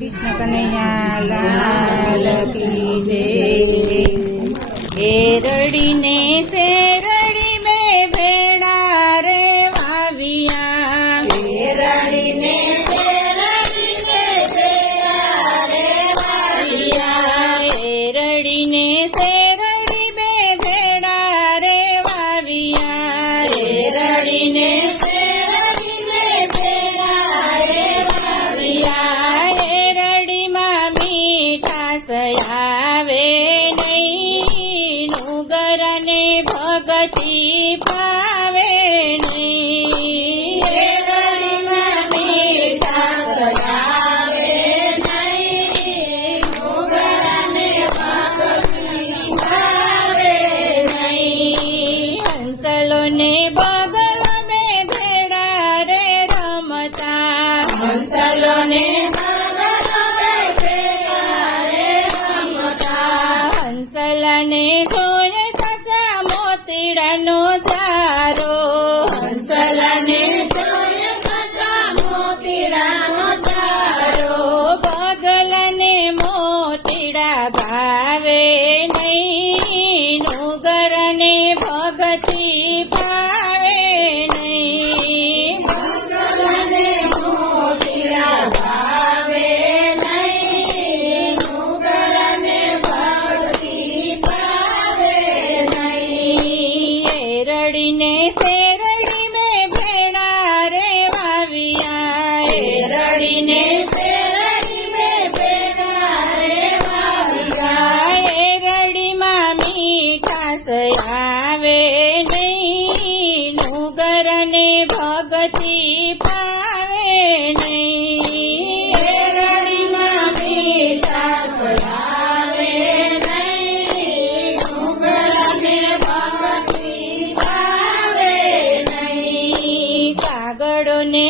कृष्ण कन्हैया लाल की जय। रड़ी ने से रड़ी में भेड़ा रे भाविया वाविया रड़ी ने से रड़ी में भेड़ा रे भाविया वाविया रड़ी ने से હંસલોને હંસલને ધોર થતા મોતીડાનો ચારો. હંસલને ધોર થતા મોતીડાનો ચારો. પગલને મોતીડા ભાવે. પડીને સે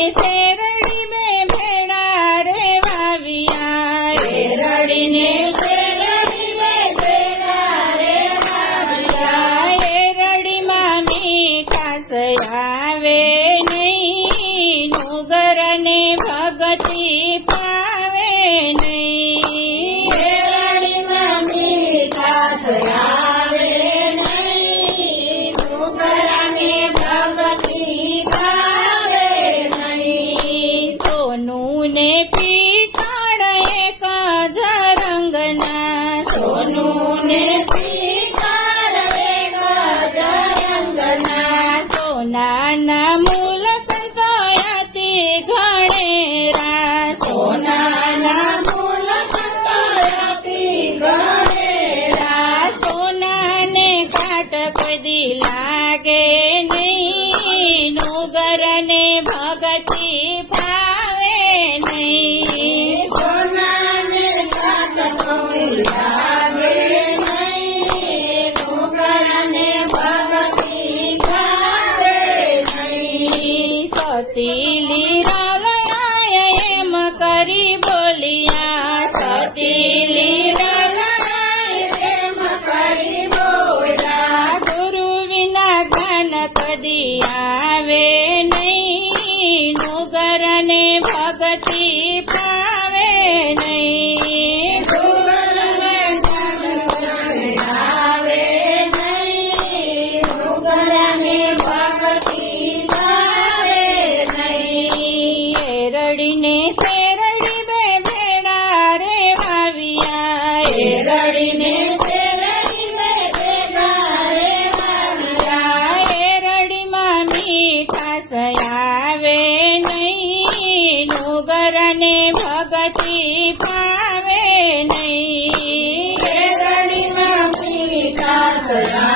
anything. शरणे भगति será.